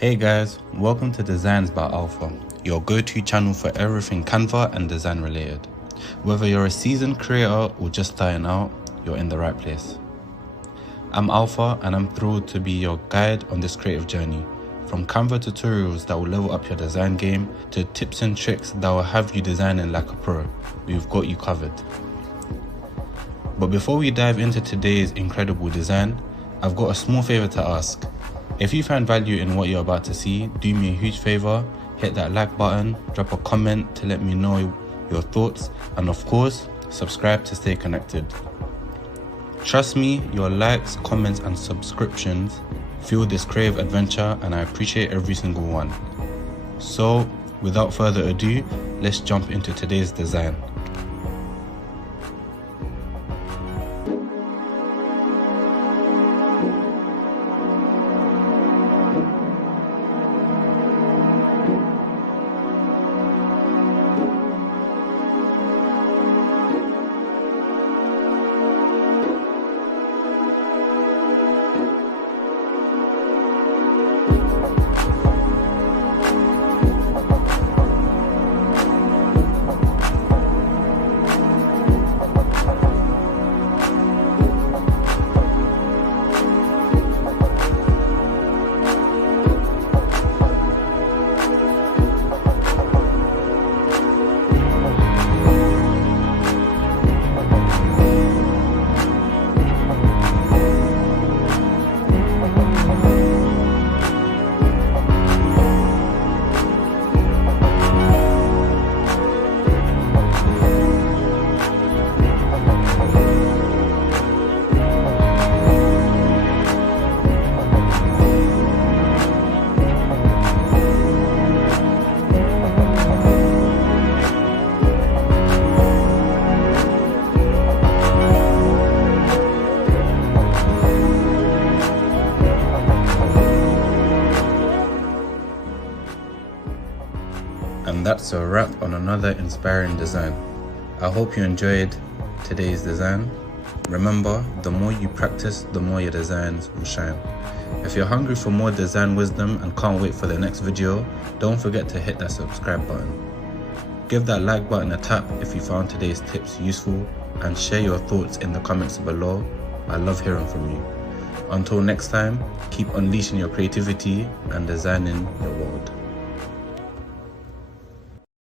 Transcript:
Hey guys, welcome to Designs by Alpha, your go-to channel for everything Canva and design related. Whether you're a seasoned creator or just starting out, you're in the right place. I'm Alpha and I'm thrilled to be your guide on this creative journey. From Canva tutorials that will level up your design game to tips and tricks that will have you designing like a pro, we've got you covered. But before we dive into today's incredible design, I've got a small favor to ask. If you find value in what you're about to see, do me a huge favor, hit that like button, drop a comment to let me know your thoughts, and of course, subscribe to stay connected. Trust me, your likes, comments, and subscriptions fuel this creative adventure, and I appreciate every single one. So, without further ado, let's jump into today's design. And that's a wrap on another inspiring design. I hope you enjoyed today's design. Remember, the more you practice, the more your designs will shine. If you're hungry for more design wisdom and can't wait for the next video, don't forget to hit that subscribe button. Give that like button a tap if you found today's tips useful, and share your thoughts in the comments below. I love hearing from you. Until next time, keep unleashing your creativity and designing your world.